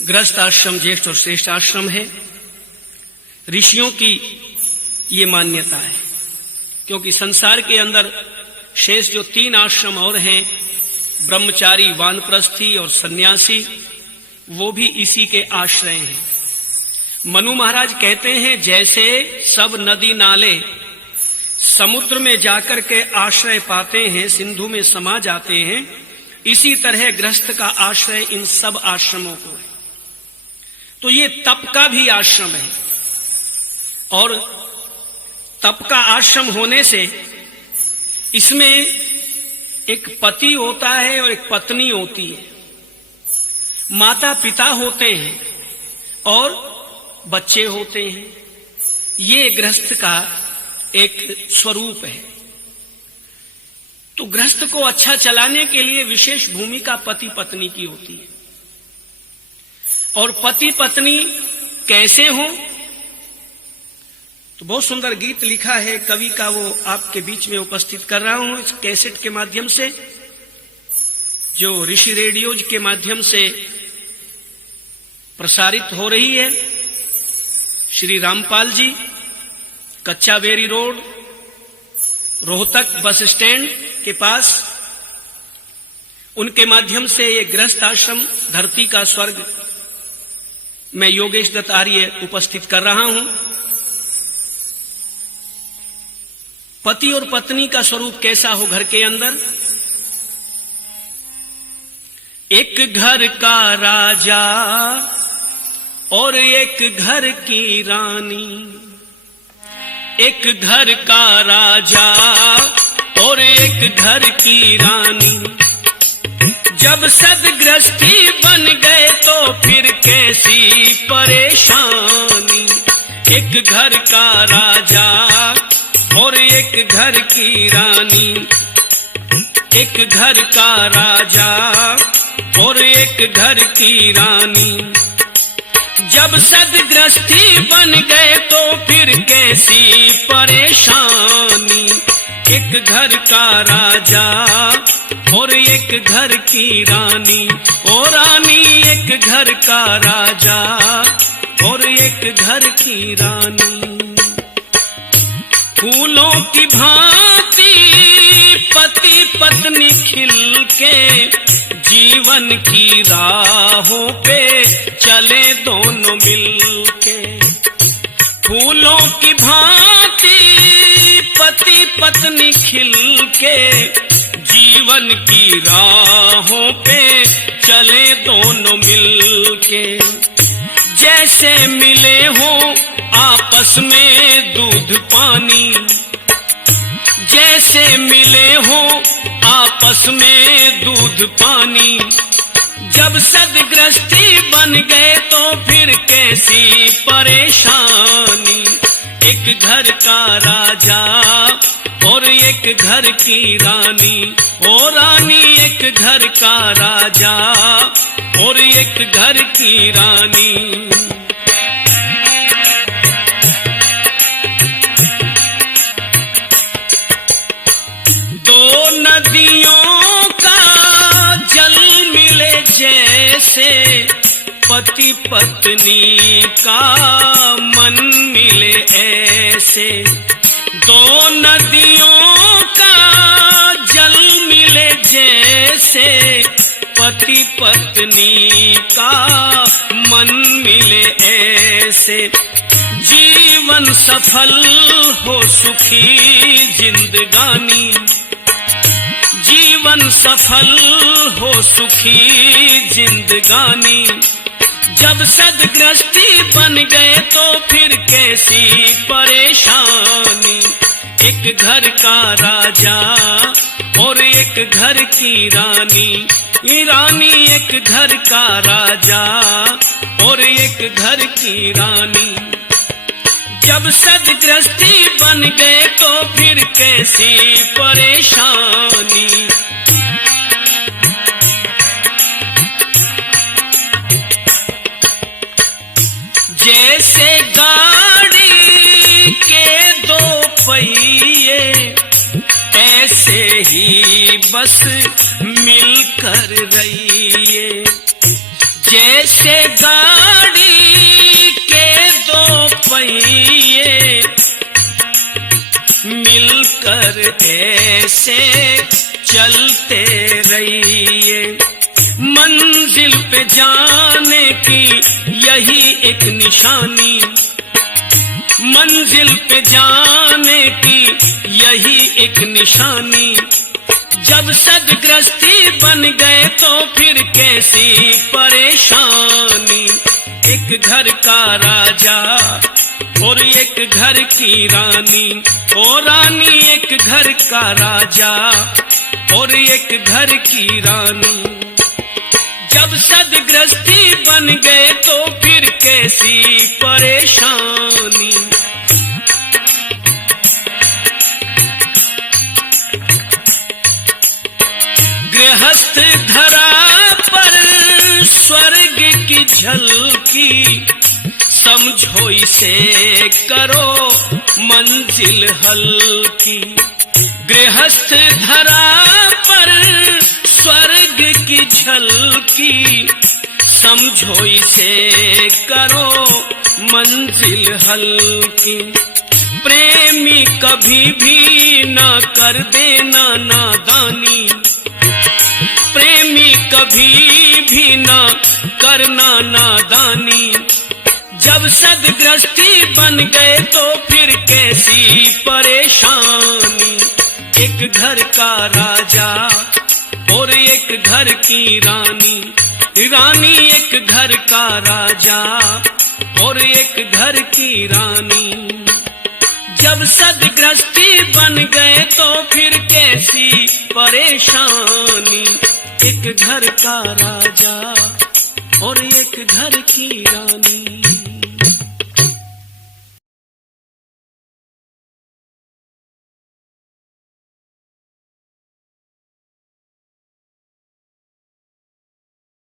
गृहस्थ आश्रम ज्येष्ठ और श्रेष्ठ आश्रम है। ऋषियों की ये मान्यता है, क्योंकि संसार के अंदर शेष जो 3 आश्रम और हैं, ब्रह्मचारी, वानप्रस्थी और सन्यासी, वो भी इसी के आश्रय हैं। मनु महाराज कहते हैं, जैसे सब नदी नाले समुद्र में जाकर के आश्रय पाते हैं, सिंधु में समा जाते हैं, इसी तरह गृहस्थ का आश्रय इन सब आश्रमों को है। तो ये तप का भी आश्रम है, और तप का आश्रम होने से इसमें एक पति होता है और एक पत्नी होती है, माता पिता होते हैं और बच्चे होते हैं। ये गृहस्थ का एक स्वरूप है। तो गृहस्थ को अच्छा चलाने के लिए विशेष भूमिका पति पत्नी की होती है। और पति पत्नी कैसे हो, तो बहुत सुंदर गीत लिखा है कवि का, वो आपके बीच में उपस्थित कर रहा हूं इस कैसेट के माध्यम से, जो ऋषि रेडियोज के माध्यम से प्रसारित हो रही है। श्री रामपाल जी, कच्चा berry road, Rohtak bus stand के पास, उनके माध्यम से ये गृहस्थ आश्रम धरती का स्वर्ग मैं योगेश दत्त आर्य उपस्थित कर रहा हूं। पति और पत्नी का स्वरूप कैसा हो घर के अंदर? एक घर का राजा और एक घर की रानी, एक घर का राजा और एक घर की रानी, जब सदगृहस्थी बन गए तो फिर कैसी परेशानी। एक घर का राजा और एक घर की रानी, एक घर का राजा और एक घर की रानी, जब सदगृहस्थी बन गए तो फिर कैसी परेशानी। एक घर का राजा और एक घर की रानी, ओ रानी एक घर का राजा और एक घर की रानी। फूलों की भांति पति पत्नी खिल के जीवन की राहों पे चले दोनों मिलके। फूलों की भांति पति पत्नी खिल के जीवन की राहों पे चले दोनों मिलके। जैसे मिले हो आपस में दूध पानी, जैसे मिले हो आपस में दूध पानी, जब सदगृहस्थी बन गए तो फिर कैसी परेशानी। एक घर का राजा और एक घर की रानी, ओ रानी एक घर का राजा और एक घर की रानी। दो नदियों का जल मिले जैसे, पति पत्नी का मन मिले ऐसे। दो नदियों का जल मिले जैसे, पति पत्नी का मन मिले ऐसे। जीवन सफल हो सुखी जिंदगानी, जीवन सफल हो सुखी जिंदगानी, जब सदगृहस्थी बन गए तो फिर कैसी परेशानी। एक घर का राजा और एक घर की रानी, रानी एक घर का राजा और एक घर की रानी, जब सदगृहस्थी बन गए तो फिर कैसी परेशानी। जैसे गाड़ी के 2 पहिए, ऐसे ही बस मिलकर रहिए। जैसे गाड़ी के दो पहिए मिलकर ऐसे चलते रहिए। मंजिल पे जाने की यही एक निशानी, मंजिल पे जाने की यही एक निशानी। जब सदग्रस्ती बन गए तो फिर कैसी परेशानी। एक घर का राजा और एक घर की रानी, ओ रानी एक घर का राजा और एक घर की रानी। जब सदग्रस्ती बन गए तो फिर कैसी परेशानी। गृहस्थ धरा पर स्वर्ग की झलकी, समझो इसे करो मंजिल हल्की। गृहस्थ धरा पर स्वर्ग की झलकी, समझो इसे करो मंजिल हल्की। प्रेमी कभी भी ना कर देना नादानी, प्रेमी कभी भी ना करना नादानी। जब सदग्रस्ती बन गए तो फिर कैसी परेशानी। एक घर का राजा और एक घर की रानी, रानी एक घर का राजा और एक घर की रानी। जब सदग्रस्ती बन गए तो फिर कैसी परेशानी। एक घर का राजा और एक घर की रानी।